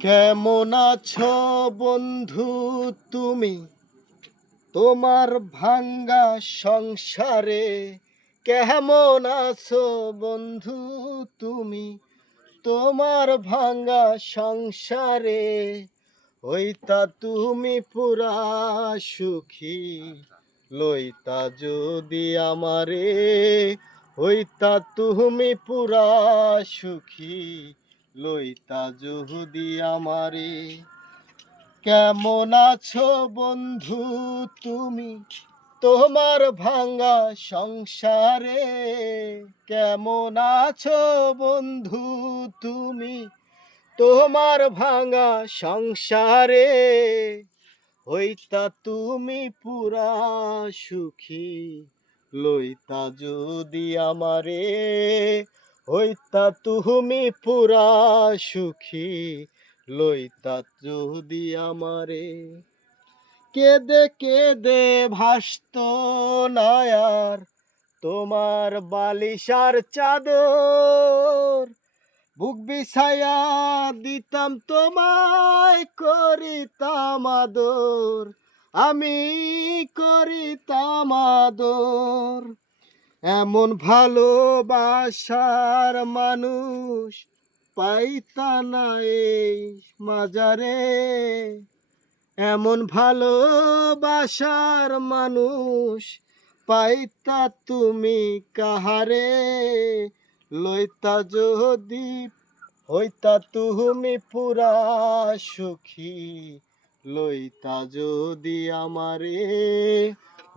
কেমন আছো বন্ধু তুমি তোমার ভাঙ্গা সংসারে? কেমন আছো বন্ধু তুমি তোমার ভাঙ্গা সংসারে? হইতা তুমি পুরা সুখী, লইতা যদি আমারে। হইতা তুমি পুরা সুখী, লইতা যদি আমারে। কেমন আছো বন্ধু তুমি তোমার ভাঙ্গা সংসারে? কেমন আছো বন্ধু তুমি তোমার ভাঙ্গা সংসারে? হইতা তুমি পুরা সুখী, লইতা যদি আমারে। হইতা তুমি পুরা সুখী, লইতা যদি আমারে। কেদে কেদে ভাসত নায়ার তোমার বালিশার চাদর, বুক বিছায়া দিতাম তোমায়, করিতাম আদর, আমি করিতাম আদর। এমন ভালোবাসার মানুষ পাইতা না এই মাজারে। এমন ভালোবাসার মানুষ পাইতা তুমি কাহারে? লইতা যদি হইতা তুমি পুরা সুখী, লইতা যদি আমারে।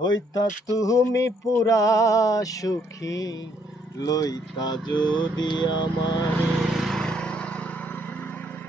হইতা তুমি পুরা সুখী, লইতা যদি আমারে।